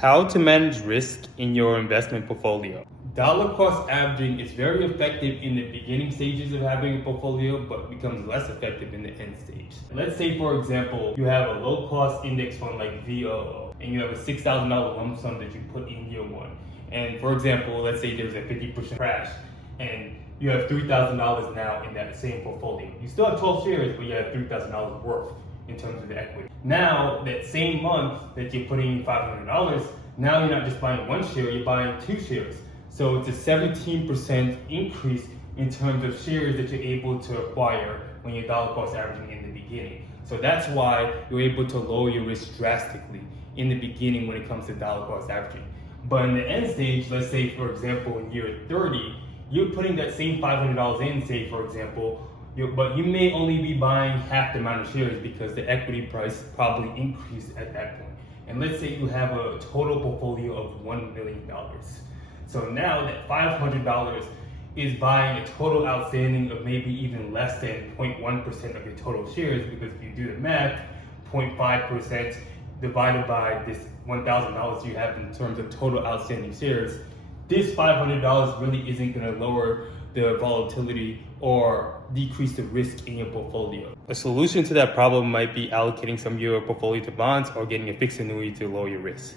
How to manage risk in your investment portfolio. Dollar cost averaging is very effective in the beginning stages of having a portfolio, but becomes less effective in the end stage. Let's say, for example, you have a low cost index fund like VOO, and you have a $6,000 lump sum that you put in year one. And for example, let's say there's a 50% crash, and you have $3,000 now in that same portfolio. You still have 12 shares, but you have $3,000 worth in terms of the equity. Now, that same month that you're putting in $500, now you're not just buying one share, you're buying two shares. So it's a 17% increase in terms of shares that you're able to acquire when you're dollar cost averaging in the beginning. So that's why you're able to lower your risk drastically in the beginning when it comes to dollar cost averaging. But in the end stage, let's say for example in year 30, you're putting that same $500 in, say for example, but you may only be buying half the amount of shares because the equity price probably increased at that point. And let's say you have a total portfolio of $1 million. So now that $500 is buying a total outstanding of maybe even less than 0.1% of your total shares, because if you do the math, 0.5% divided by this $1,000 you have in terms of total outstanding shares, this $500 really isn't going to lower the volatility or decrease the risk in your portfolio. A solution to that problem might be allocating some of your portfolio to bonds or getting a fixed annuity to lower your risk.